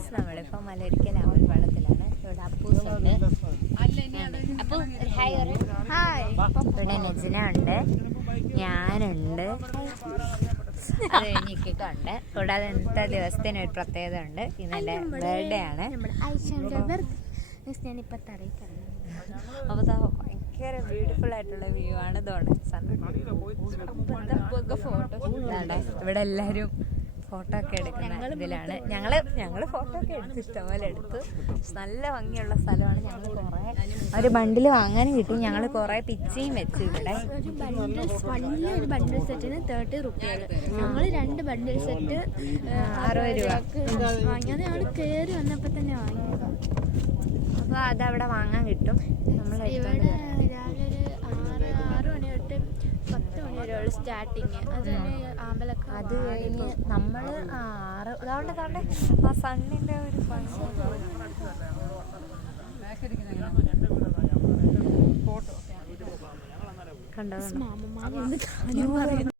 Guys, നമ്മളിപ്പോൾ മലരിക്കൽ വെള്ളത്തിലാണ്. ഇവിടെ അപ്പൂസുണ്ട്. Appu hi hi. ഇവിടെ നജിന ഉണ്ട്, ഞാനുണ്ട്, അത് കഴിഞ്ഞിട്ടുണ്ട്. കൂടാതെ ഇന്നത്തെ ദിവസത്തിന് ഒരു പ്രത്യേകത ഉണ്ട്. ഇന്നെൻ്റെ ബർത്ത്ഡേ ആണ്. അപ്പോൾ ഭയങ്കര ബ്യൂട്ടിഫുൾ ആയിട്ടുള്ള വ്യൂ ആണ്. ഇതുകൊണ്ട് ഇവിടെ എല്ലാവരും ഫോട്ടോ ഒക്കെ എടുക്കുന്ന ഇതിലാണ്. ഞങ്ങൾ ഫോട്ടോ ഒക്കെ എടുത്ത് ഇഷ്ടംപോലെ എടുത്തു. നല്ല ഭംഗിയുള്ള സ്ഥലമാണ്. ഞങ്ങൾ കുറേ ഒരു ബണ്ടിൽ വാങ്ങാനും കിട്ടി. ഞങ്ങൾ കുറേ പിച്ചിയും വെച്ചു. ഇവിടെ വലിയൊരു ബണ്ടിൽ സെറ്റിന് 30 റുപ്പിയാണ്. ഞങ്ങൾ 2 ബണ്ടിൽ സെറ്റ് 60 രൂപ വാങ്ങിയത്. ഞങ്ങൾ കയറി വന്നപ്പോൾ തന്നെ വാങ്ങിയത്. അപ്പോൾ അതവിടെ വാങ്ങാൻ കിട്ടും. നമ്മൾ ഇവിടെ രാവിലെ ഒരു 6 മണി തൊട്ട് 10 മണി വരെയുള്ള സ്റ്റാർട്ടിങ്. അത് ആമ്പലൊക്കെ അത് കഴിഞ്ഞ് നമ്മൾ 6 അതുകൊണ്ട് ആ സണ്ണിൻ്റെ ഒരു ഫംഗ്ഷൻ കണ്ടോ.